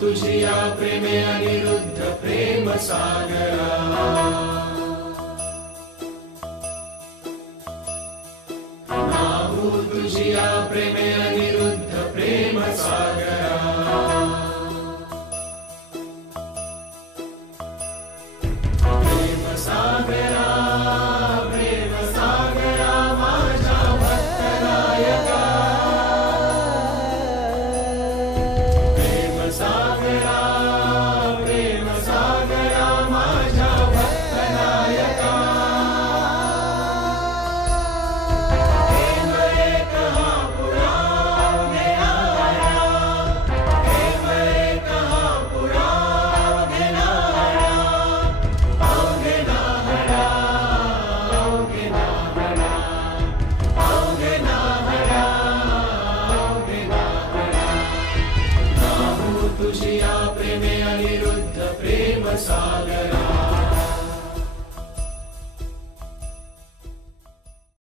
तुझिया प्रेमे अनिरुद्ध प्रेम सागरा नामू तुझिया प्रेमे अनिरुद्ध प्रेम सागरा प्रेम सागरा प्रेम सागरा माझा भक्त नायका प्रेम सागरा प्रेम सागरा माझा भक्त नायका तुझिया प्रेमे अनिरुद्ध प्रेम सागरा